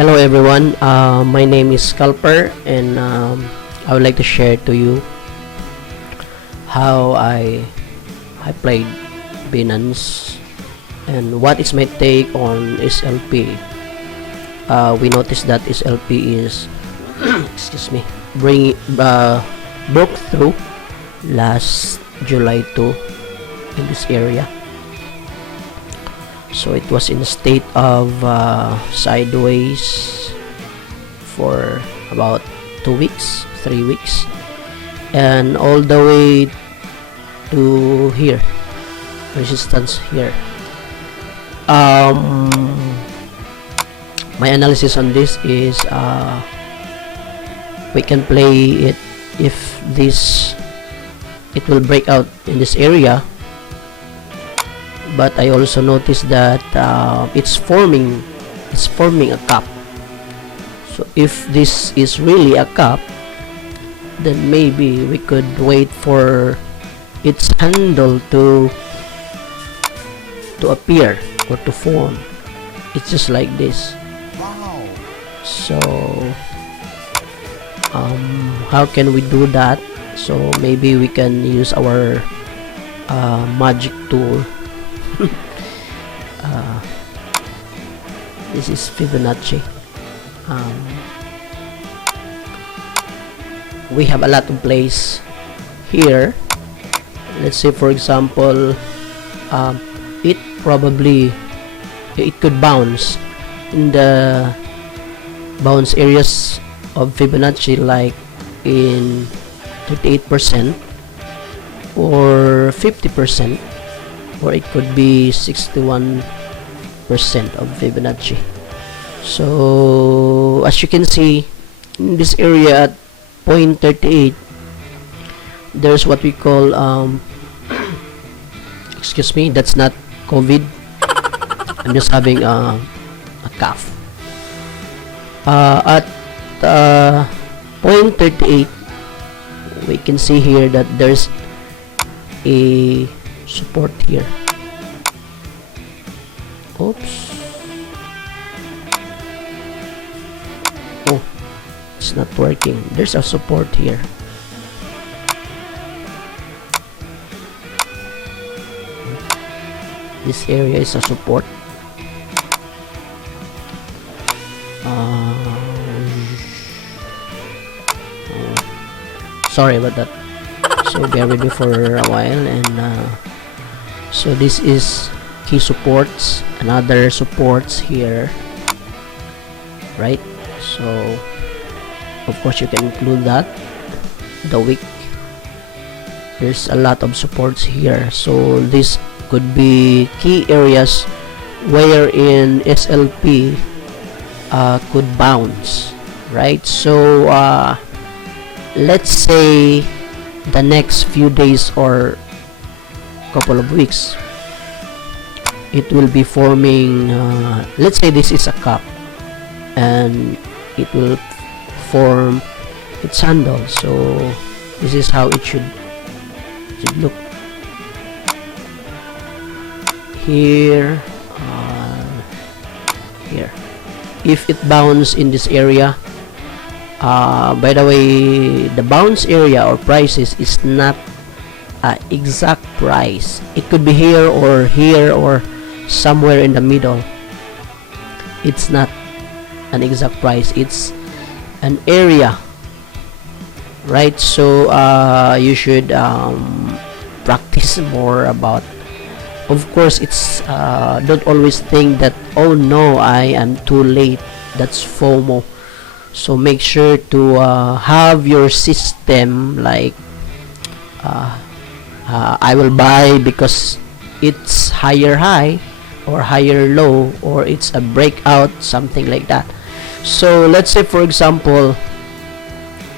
Hello everyone, my name is Scalper, and I would like to share to you how I played Binance and what is my take on SLP. We noticed that SLP is excuse me, broke through last July 2 in this area. So it was in a state of sideways for about 2 weeks, 3 weeks, and all the way to here, resistance here. My analysis on this is we can play it if it will break out in this area. But I also noticed that it's forming a cup. So if this is really a cup, then maybe we could wait for its handle to appear or to form. It's just like this. Wow. So how can we do that? So maybe we can use our magic tool. This is Fibonacci. We have a lot of plays here. Let's say for example, it could bounce in the bounce areas of Fibonacci, like in 38% or 50%, or it could be 61% of Fibonacci. So as you can see, in this area at 0.38, there's what we call excuse me, that's not COVID, I'm just having a cough. At 0.38, we can see here that there's a support here. Oops. Oh, it's not working. There's a support here. This area is a support. Sorry about that. So bear with me for a while. And so this is key supports, another supports here, right? So of course you can include that. The wick, there's a lot of supports here. So this could be key areas wherein SLP could bounce, right? So let's say the next few days or couple of weeks, it will be forming, let's say this is a cup, and it will form its handle. So this is how it should look here. Here, if it bounce in this area, by the way, the bounce area or prices is not exact price. It could be here or somewhere in the middle. It's not an exact price, it's an area, right? So you should practice more about, of course it's don't always think that, oh no, I am too late. That's FOMO. So make sure to have your system, like I will buy because it's higher high or higher low, or it's a breakout, something like that. So let's say for example,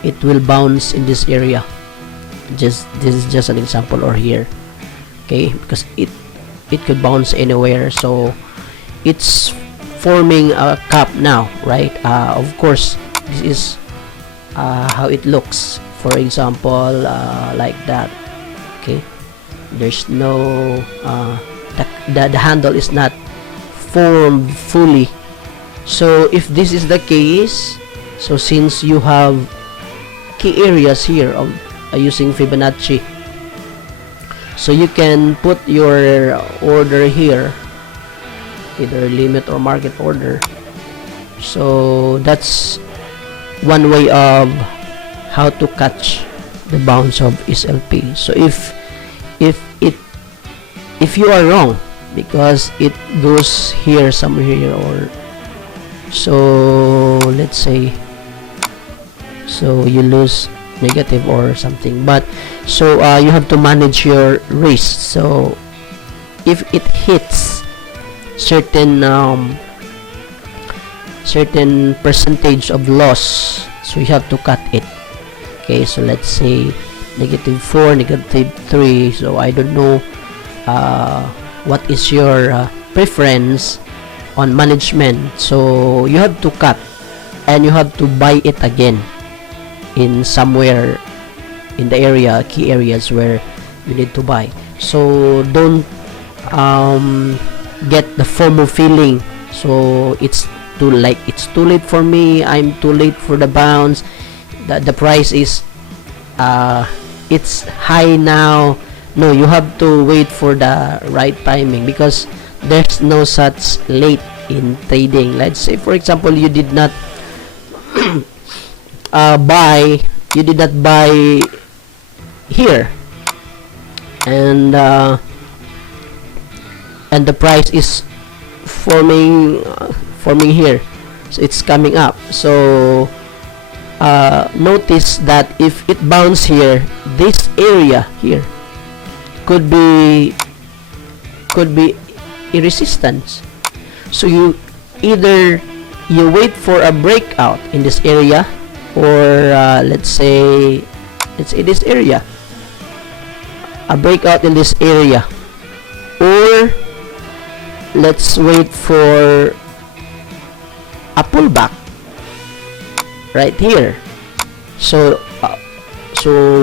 it will bounce in this area. This is just an example, or here, okay, because it could bounce anywhere. So it's forming a cup now, right? Of course this is how it looks, for example, like that. Okay, there's no the handle is not formed fully So if this is the case, so since you have key areas here of using Fibonacci, so you can put your order here, either limit or market order. So that's one way of how to catch the bounce of SLP. So if you are wrong because it goes here, somewhere here, or so let's say, so you lose negative or something, but so you have to manage your risk. So if it hits certain certain percentage of loss, so you have to cut it. Okay, so let's say -4, -3. So I don't know what is your preference on management. So you have to cut and you have to buy it again in somewhere in the area, key areas where you need to buy. So don't get the FOMO feeling. So it's too late for me, I'm too late for the bounce, the price is it's high now. No, you have to wait for the right timing, because there's no such late in trading. Let's say for example you did not buy here, and the price is forming here, so it's coming up. So notice that if it bounce here, this area here could be a resistance. So you either you wait for a breakout in this area, or let's say this area, a breakout in this area, or let's wait for a pullback right here. So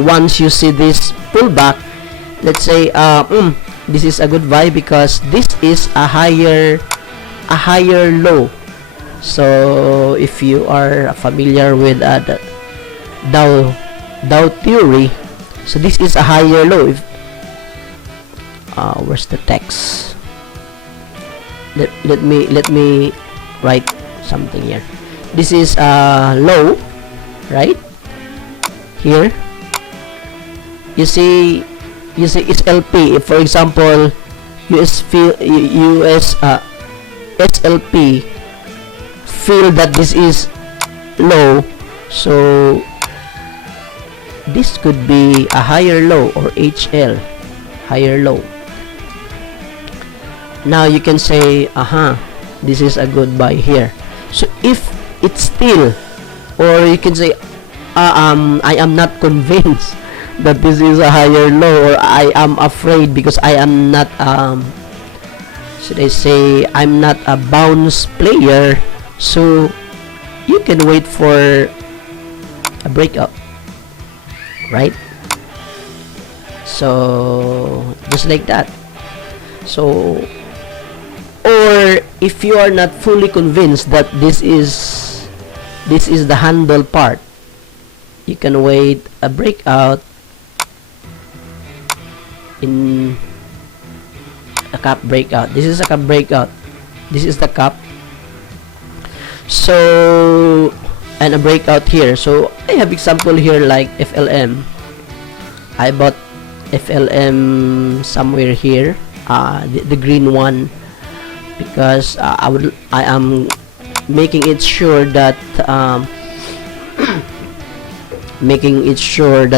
once you see this pullback, let's say this is a good buy because this is a higher low. So if you are familiar with the Dow theory, so this is a higher low. If where's the text? Let me write something here. This is a low, right here. You see SLP. If for example SLP feel that this is low, so this could be a higher low, or HL, higher low. Now you can say, this is a good buy here. So if it's still, or you can say, I am not convinced that this is a higher low, or I am afraid because I am not should I say, I'm not a bounce player. So you can wait for a breakout, right? So just like that. So, or if you are not fully convinced that this is the handle part, you can wait a breakout in a cap breakout. This is a cap breakout. This is the cap. So, and a breakout here. So I have example here like FLM. I bought FLM somewhere here, the green one, because I am making it sure that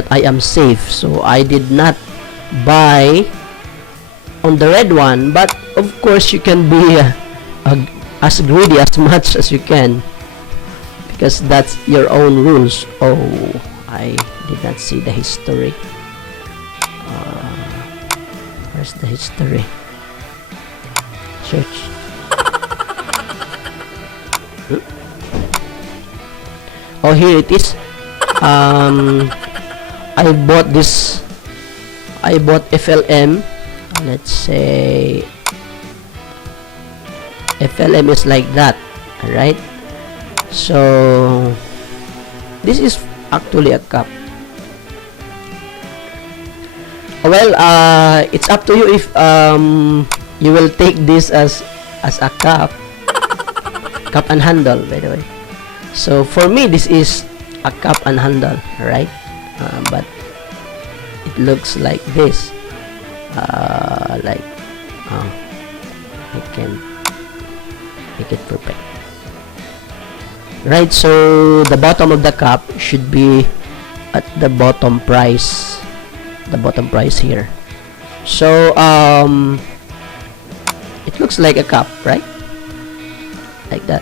I am safe. So I did not buy on the red one, but of course you can be as greedy as much as you can, because that's your own rules. Oh, I did not see the history. Where's the history? Search. Oh, here it is. I bought FLM. Let's say FLM is like that. Alright, so this is actually a cup. Well, it's up to you if you will take this as a cup and handle, by the way. So for me, this is a cup and handle, right? But it looks like this, like I can make it perfect, right? So the bottom of the cup should be at the bottom price here. So it looks like a cup, right? Like that.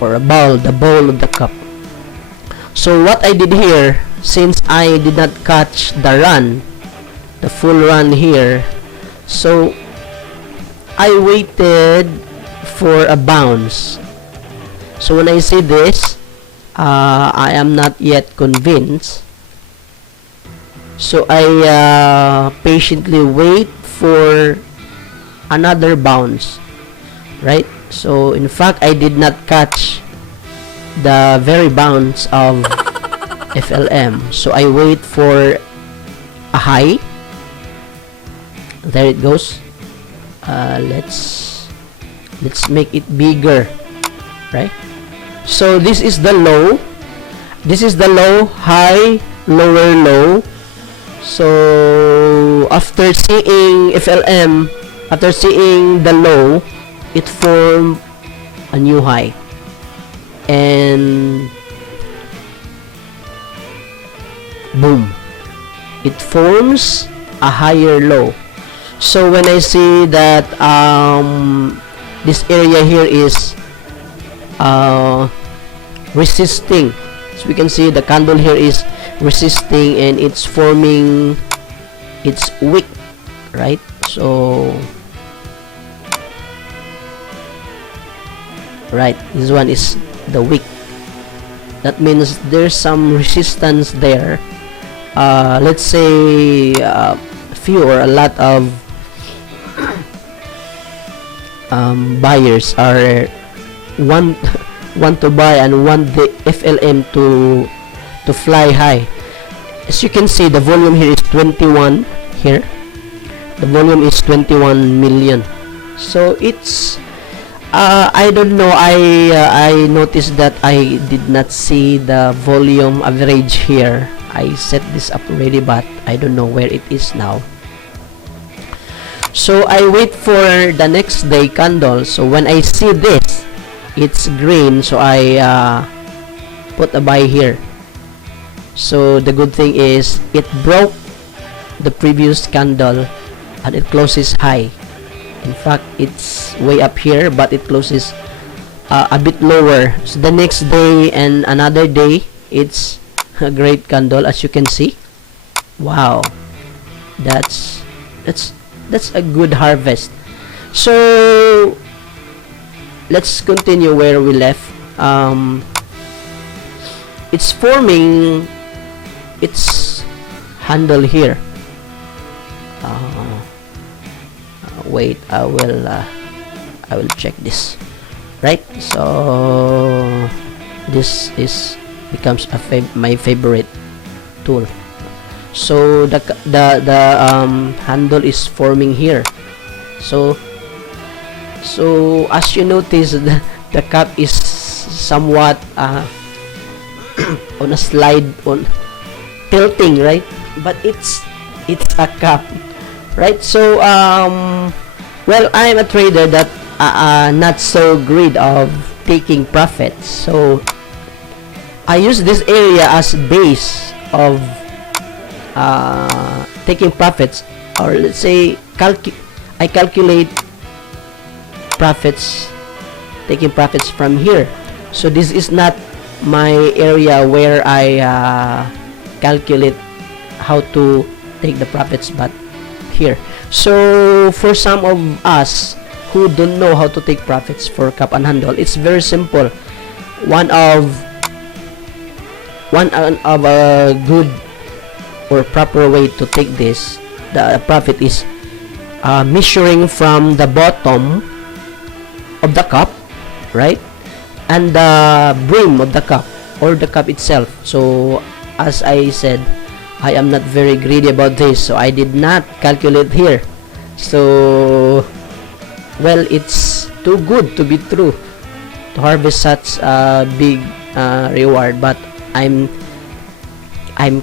Or a bowl, the bowl of the cup. So what I did here, since I did not catch the run, the full run here, so I waited for a bounce. So when I see this, I am not yet convinced. So I patiently wait for another bounce, right? So in fact, I did not catch the very bounce of FLM. So I wait for a high. There it goes. Let's make it bigger, right? So this is the low. This is the low, high, lower, low. So after seeing FLM, after seeing the low, it formed a new high, and boom, it forms a higher low. So when I see that this area here is resisting, so we can see the candle here is resisting and it's forming its wick, right? So right, this one is the wick. That means there's some resistance there. Let's say few or a lot of buyers are want to buy and want the FLM to fly high. As you can see, the volume here is 21 here. The volume is 21 million. So it's I don't know, I noticed that I did not see the volume average here. I set this up already, but I don't know where it is now. So I wait for the next day candle. So when I see this, it's green, so I put a buy here. So the good thing is it broke the previous candle and it closes high. In fact, it's way up here, but it closes a bit lower. So the next day and another day, it's a great candle, as you can see. Wow, that's a good harvest. So let's continue where we left. It's forming its handle here. Wait, I will check this, right? So this becomes my favorite tool. So the handle is forming here. So as you notice, the cap is somewhat on a slide, on tilting, right? But it's a cap, right? So well, I'm a trader that not so greed of taking profits, so I use this area as base of taking profits, or let's say I calculate profits, taking profits from here. So this is not my area where I calculate how to take the profits, but here. So for some of us who don't know how to take profits for cap and handle, it's very simple. One of a good or proper way to take this, the profit, is measuring from the bottom of the cup, right? And the brim of the cup, or the cup itself. So as I said, I am not very greedy about this, so I did not calculate here. So well, it's too good to be true to harvest such a big reward, but I'm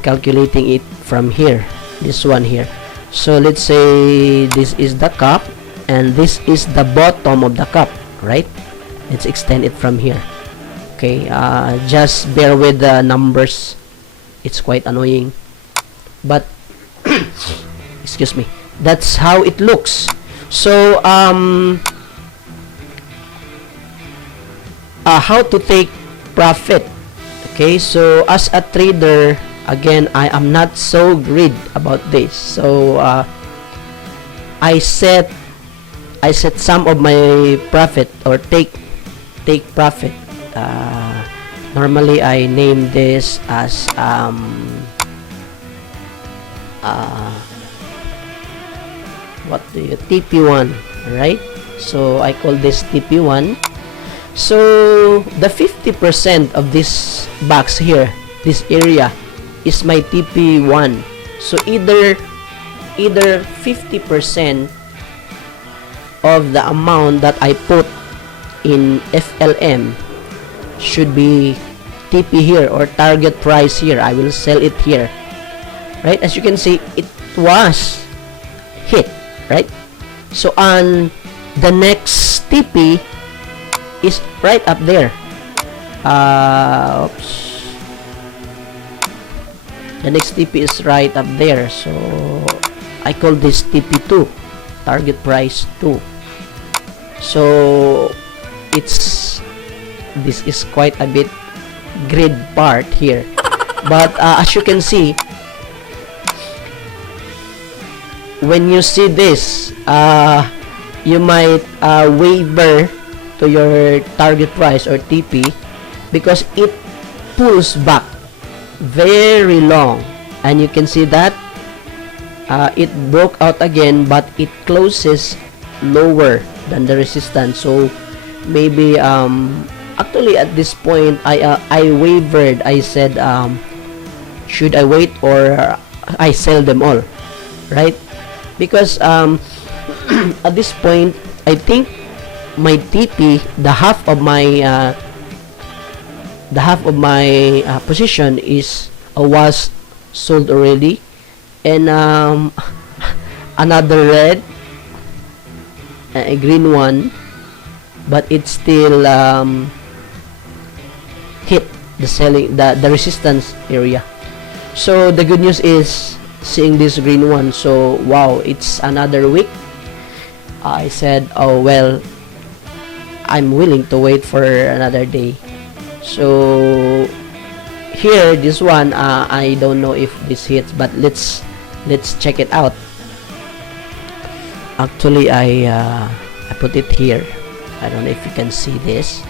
calculating it from here, this one here. So let's say this is the cup and this is the bottom of the cup, right? Let's extend it from here. Okay, just bear with the numbers, it's quite annoying, but excuse me, that's how it looks. So how to take profit. Okay, so as a trader, again, I am not so greedy about this. So I set some of my profit, or take profit. Normally I name this as what do you, TP1, right? So I call this TP1. So the 50% of this box here, this area, is my TP1. So either 50% of the amount that I put in FLM should be TP here, or target price here. I will sell it here, right? As you can see, it was hit, right? So on the next TP is right up there. Oops. The next TP is right up there. So I call this TP2, target price 2. So this is quite a bit grid part here, but as you can see, when you see this, you might waver to your target price, or TP, because it pulls back very long, and you can see that it broke out again, but it closes lower than the resistance. So maybe actually at this point I wavered. I said, should I wait or I sell them all, right? Because at this point I think my TP, the half of my position was sold already, and another red, a green one, but it still hit the resistance area. So the good news is seeing this green one. So wow, it's another week. I said, oh well, I'm willing to wait for another day. So here, this one, I don't know if this hits, but let's check it out. Actually, I put it here. I don't know if you can see this.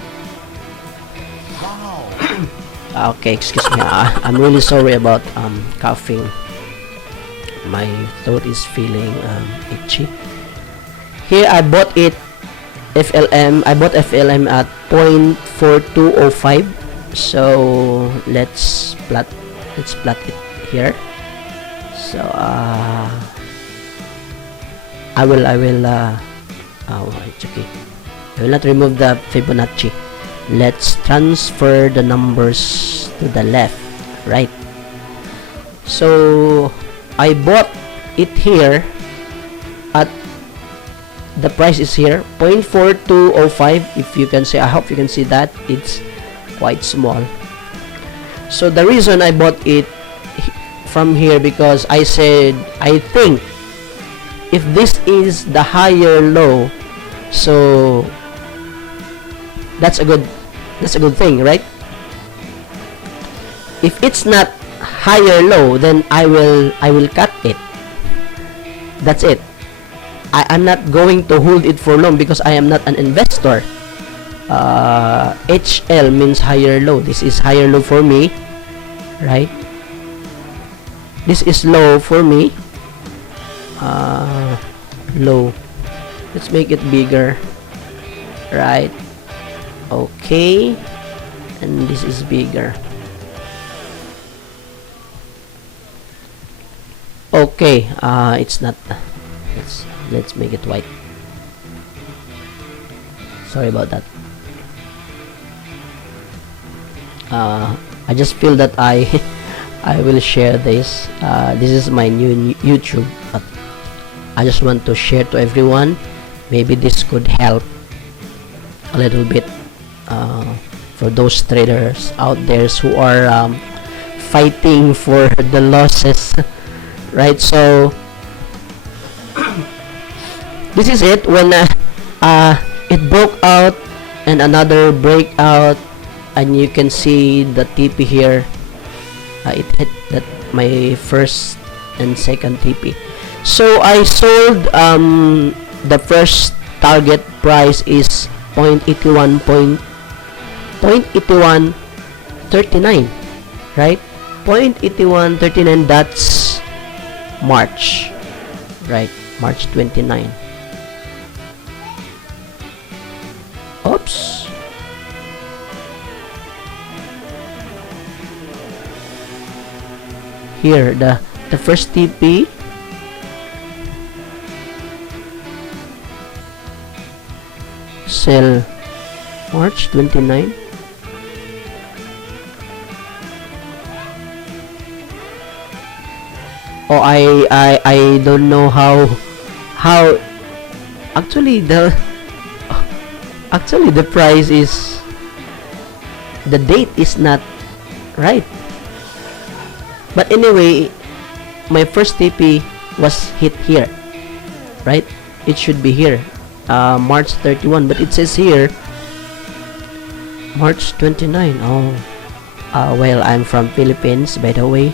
Okay, excuse me. I'm really sorry about coughing. My throat is feeling itchy. Here I bought it FLM. I bought FLM at 0.4205. So let's plot it here. So I will it's okay. I will not remove the Fibonacci. Let's transfer the numbers to the left, right? So I bought it here at, the price is here, 0.4205. If you can see, I hope you can see that it's quite small. So the reason I bought it from here, because I said, I think if this is the higher low, so that's a good thing, right? If it's not higher low, then I will cut it. That's it. I'm not going to hold it for long because I am not an investor. HL means higher low. This is higher low for me, right? This is low for me. Low. Let's make it bigger. right? Okay, and this is bigger. Okay, it's not. Let's make it white. Sorry about that. I just feel that I I will share this. This is my new YouTube, but I just want to share to everyone. Maybe this could help a little bit for those traders out there who are fighting for the losses, right? So this is it when it broke out and another breakout, and you can see the TP here. It hit that my first and second TP. So I sold the first target price is 0.8139, right? 0.8139, that's March, right? March 29. Oops. Here, the first TP sell March 29. Oh, I don't know how actually the price is, the date is not right. But anyway, my first TP was hit here, right? It should be here, March 31, but it says here March 29. Oh, well, I'm from Philippines, by the way.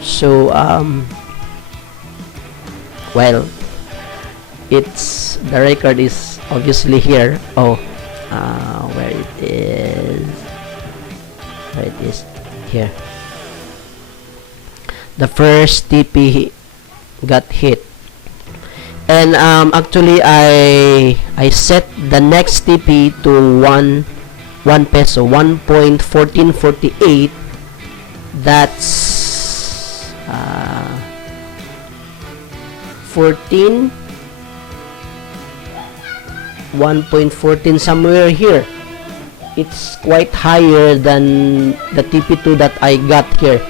So well, it's, the record is obviously here. Oh, where it is, here. The first TP got hit, and actually I set the next TP to 1 peso, 1.1448. That's 1.14 somewhere here. It's quite higher than the TP2 that I got here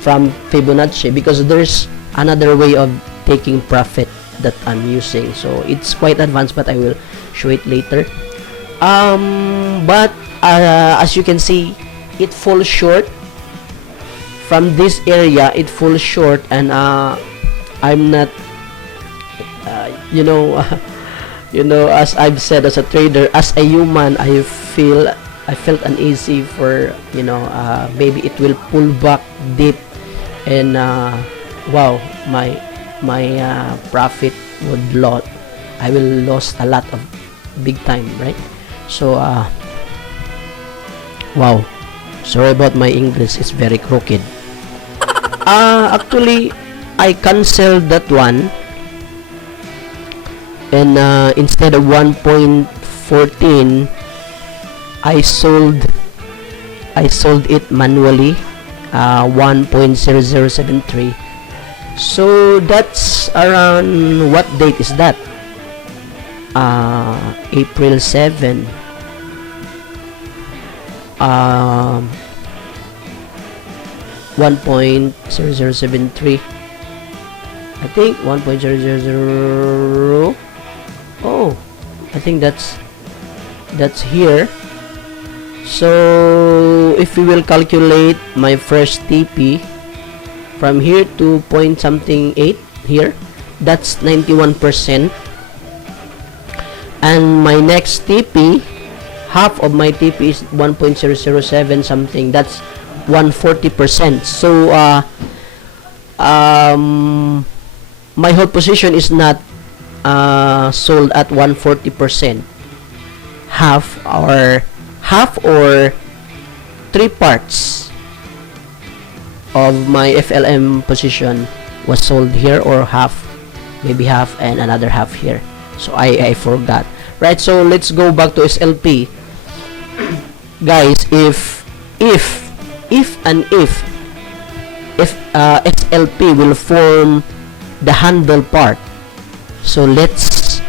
from Fibonacci, because there's another way of taking profit that I'm using. So it's quite advanced, but I will show it later. But as you can see, it falls short from this area. It falls short, and I'm not you know as I've said, as a trader, as a human, I felt uneasy for, maybe it will pull back deep, and wow, my profit would I will lose a lot of big time, right? So wow, sorry about my English, it's very crooked. Actually, I canceled that one, and instead of 1.14, I sold it manually, 1.0073. So that's around, what date is that? April 7. 1.0073, I think. 1.000. Oh, I think that's here. So if we will calculate my first TP from here to point something 8 here, that's 91%, and my next TP, half of my TP is 1.007 something, that's 140%. So my whole position is not sold at 140%. Half or 3 parts of my FLM position was sold here, or half, maybe half and another half here. So I forgot. right? So let's go back to SLP, guys. If SLP will form the handle part, so let's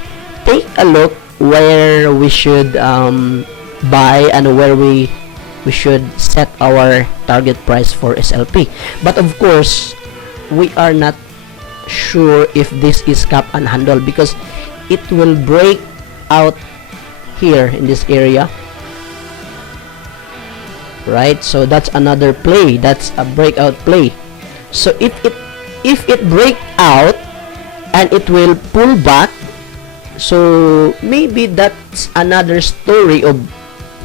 take a look where we should buy and where we should set our target price for SLP. But of course, we are not sure if this is cap and handle, because it will break out here in this area, right? So that's another play, that's a breakout play. So if it break out and it will pull back, so maybe that's another story of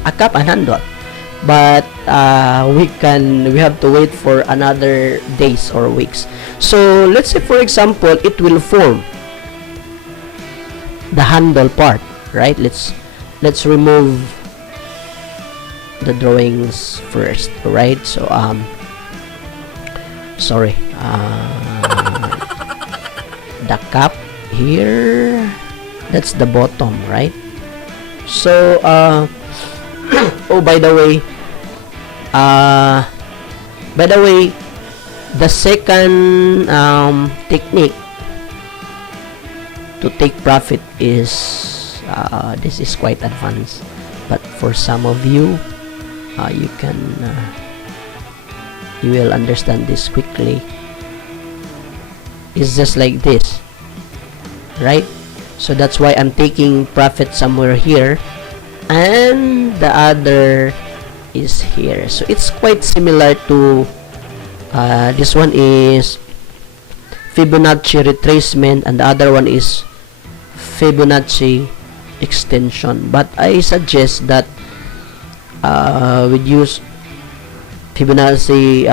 a cap and handle. But we have to wait for another days or weeks. So let's say, for example, it will form the handle part, right? Let's remove the drawings first, right? So sorry, the cap here, that's the bottom, right? So oh, by the way, the second technique to take profit is this is quite advanced, but for some of you, you will understand this quickly. It's just like this, right? So that's why I'm taking profit somewhere here, and the other is here. So it's quite similar to this one is Fibonacci retracement, and the other one is Fibonacci extension. But I suggest that we use Fibonacci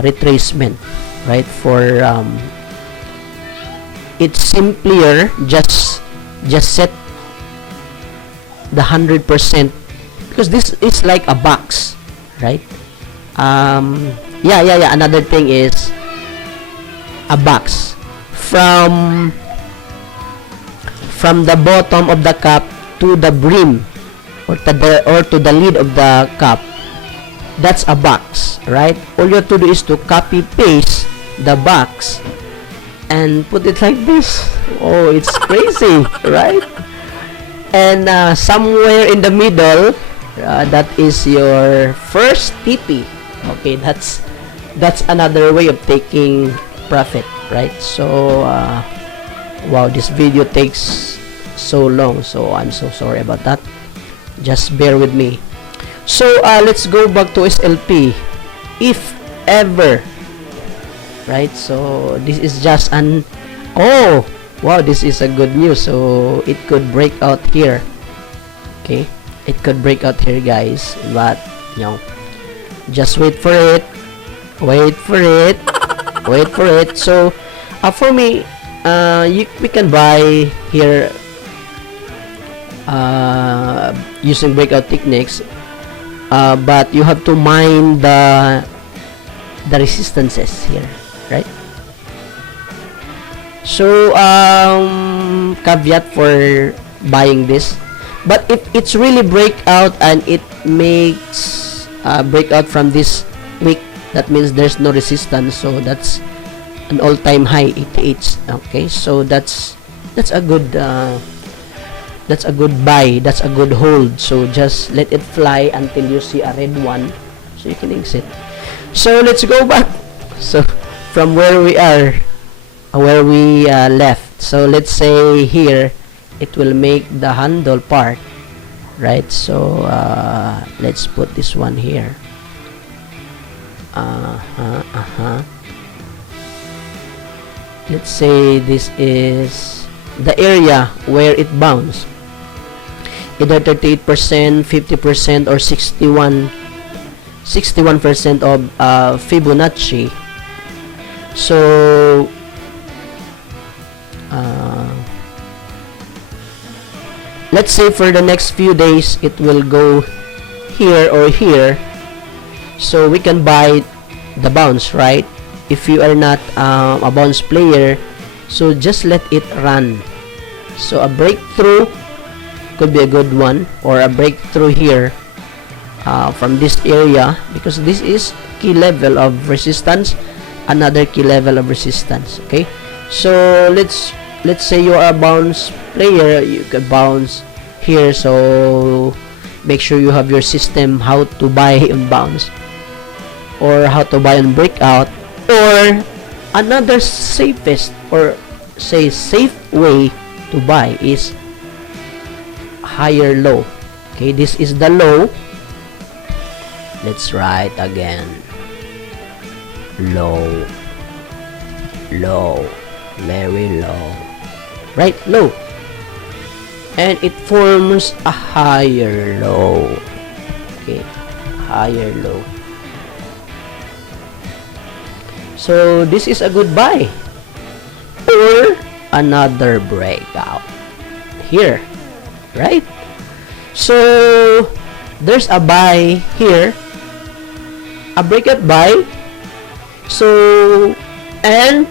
retracement, right? For it's simpler. Just set the 100%, because this is like a box, right? Yeah, another thing is a box from the bottom of the cup to the brim, or to the lid of the cup. That's a box, right? All you have to do is to copy paste the box and put it like this. Oh, it's crazy, right? And somewhere in the middle, that is your first TP. Okay, that's another way of taking profit, right? So wow, this video takes so long, so I'm so sorry about that. Just bear with me. So let's go back to SLP, if ever, right? So this is just an, oh wow, this is a good news. So it could break out here. Okay, it could break out here, guys, but you know, just wait for it. So for me, we can buy here using breakout techniques, but you have to mind the resistances here, right? So caveat for buying this. But if it's really breakout and it makes breakout from this week, that means there's no resistance, so that's an all-time high, 88. Okay, so that's a good buy, that's a good hold. So just let it fly until you see a red one, so you can exit. So let's go back, so from where we are, where we left. So let's say here it will make the handle part, right? So let's put this one here. Let's say this is the area where it bounced, either 38%, 50%, or 61% of Fibonacci. So let's say for the next few days it will go here or here, so we can buy the bounce, right? If you are not a bounce player, so just let it run. So a breakthrough could be a good one, or a breakthrough here from this area, because this is key level of resistance, another key level of resistance. Okay, so let's say you are a bounce player, you can bounce here, so make sure you have your system how to buy on bounce, or how to buy on breakout, or another safest, or say safe way to buy is higher low. Okay, this is the low. Let's write again, low, low, very low, right? Low, and it forms a higher low. Okay, higher low. So this is a good buy, or another breakout here, right? So there's a buy here, a breakout buy, so, and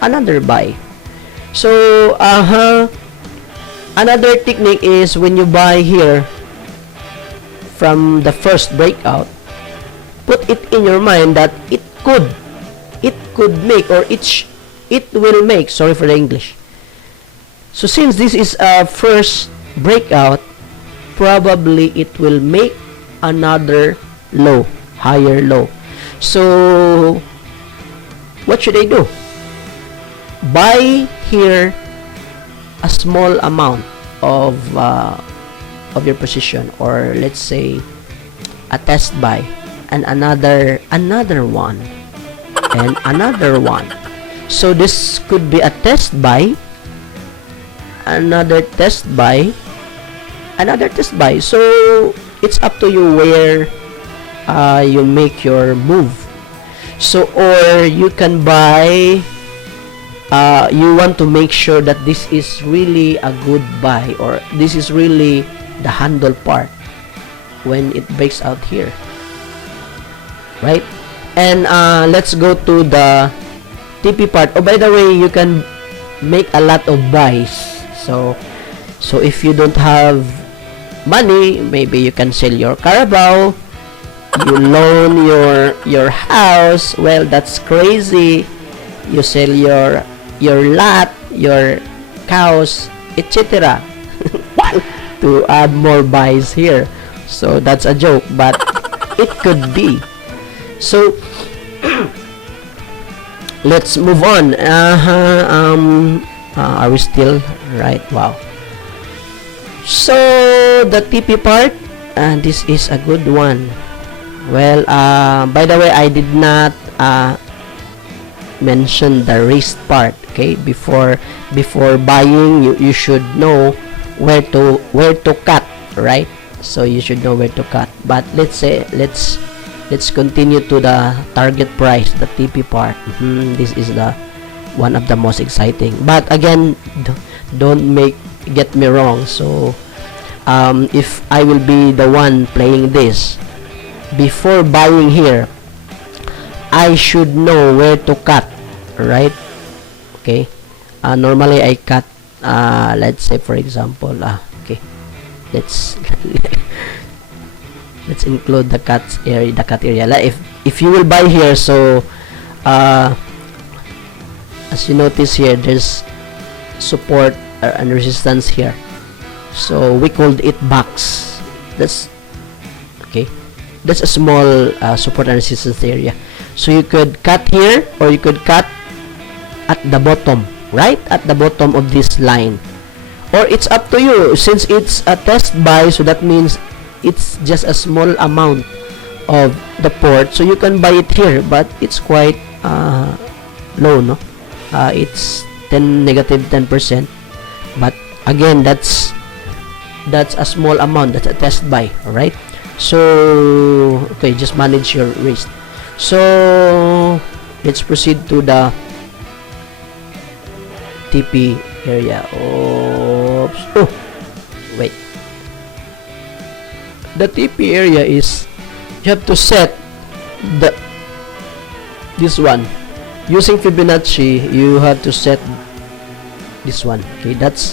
another buy. So another technique is when you buy here from the first breakout, put it in your mind that it could make, or it will make, sorry for the English. So since this is a first breakout, probably it will make another low, higher low. So what should I do? Buy here a small amount of your position, or let's say a test buy, and another one, and another one. So this could be a test buy, another test buy, another test buy. So it's up to you where you make your move. So, or you can buy, you want to make sure that this is really a good buy, or this is really the handle part when it breaks out here, right? And let's go to the TP part. Oh, by the way, you can make a lot of buys. So if you don't have money, maybe you can sell your Carabao, you loan your house. Well, that's crazy. You sell your lot, your cows, etc. to add more buys here. So that's a joke, but it could be. So let's move on. Are we still right? Wow. So the TP part, this is a good one. Well, by the way, I did not mention the risk part. Okay, before buying, you should know where to cut, right? So you should know where to cut. But let's continue to the target price, the TP part. This is the one of the most exciting. But again, don't get me wrong. So if I will be the one playing this, before buying here, I should know where to cut, right? Okay, normally I cut, let's say for example, okay, let's let's include the cut area. Like if you will buy here, so as you notice here, there's support and resistance here, so we called it box. That's okay, that's a small support and resistance area. So you could cut here, or you could cut at the bottom, right at the bottom of this line, or it's up to you. Since it's a test buy, so that means it's just a small amount of the port, so you can buy it here, but it's quite low, no? It's negative 10%, but again, that's a small amount. That's a test buy, alright? So okay, just manage your risk. So let's proceed to the TP area. Oops. Oh, wait. The TP area is, you have to set this one using Fibonacci. You have to set this one. Okay, that's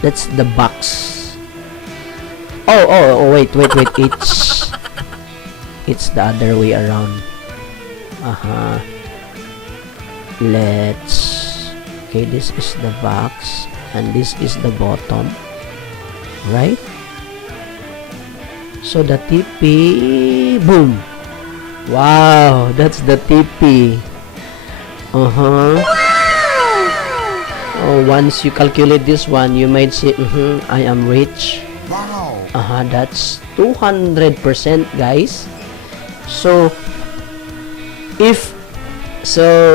the box. Wait. It's the other way around. Okay, this is the box and this is the bottom, right? So the TP, boom. Wow, that's the TP. Once you calculate this one, you might say, I am rich. Wow. That's 200%, guys. So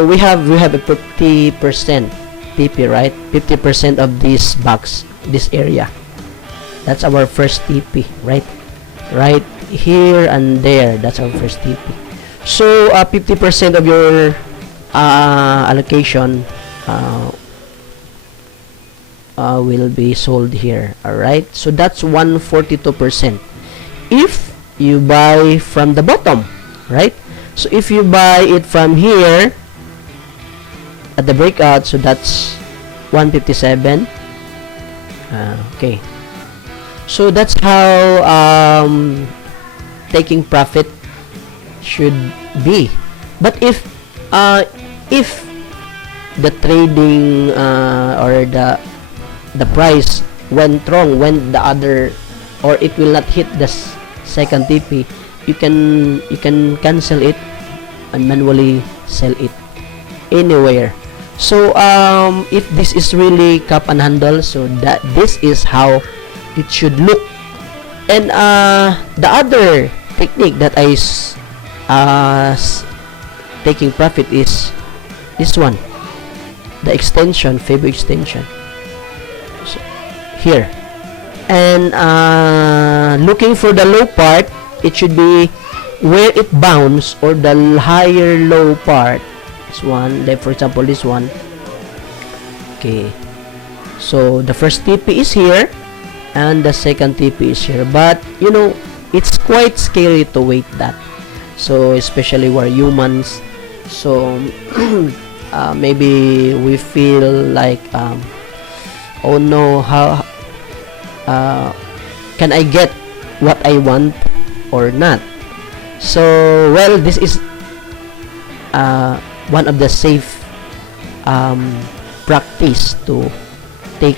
we have a 50% TP, right? 50% of this box, this area. That's our first TP, right? Right here and there. That's our first TP. So 50% of your allocation will be sold here. Alright, so that's 142% if you buy from the bottom, right? So if you buy it from here at the breakout, so that's 157. Okay, so that's how taking profit should be. But if the trading or the price went wrong, went the other, or it will not hit the second TP, you can cancel it and manually sell it anywhere. So if this is really cup and handle, so that this is how it should look. And the other technique that I taking profit is this one, the extension, Febo extension. So, here, and looking for the low part, it should be where it bounds, or the higher low part. This one, like for example this one. Okay, so the first TP is here and the second TP is here, but you know, it's quite scary to wait that. So especially we're humans, so maybe we feel like oh no, how can I get what I want or not? So well, this is one of the safe practice to take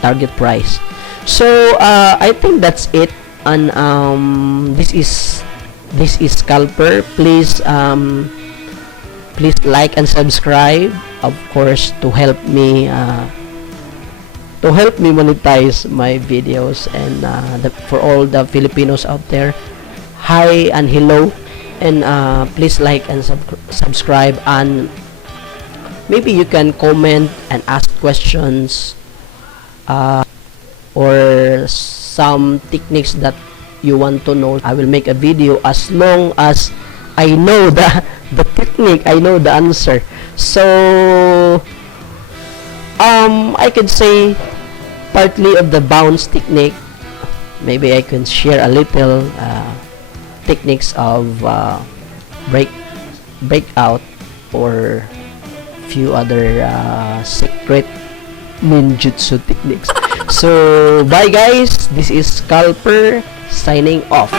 target price. So I think that's it. And this is Scalper. Please like and subscribe, of course, to help me monetize my videos. And for all the Filipinos out there, hi and hello, and please like and subscribe, and maybe you can comment and ask questions or some techniques that you want to know. I will make a video as long as I know the technique, I know the answer. So I could say partly of the bounce technique. Maybe I can share a little techniques of breakout, or few other secret ninjutsu techniques. So bye guys, this is Scalper signing off.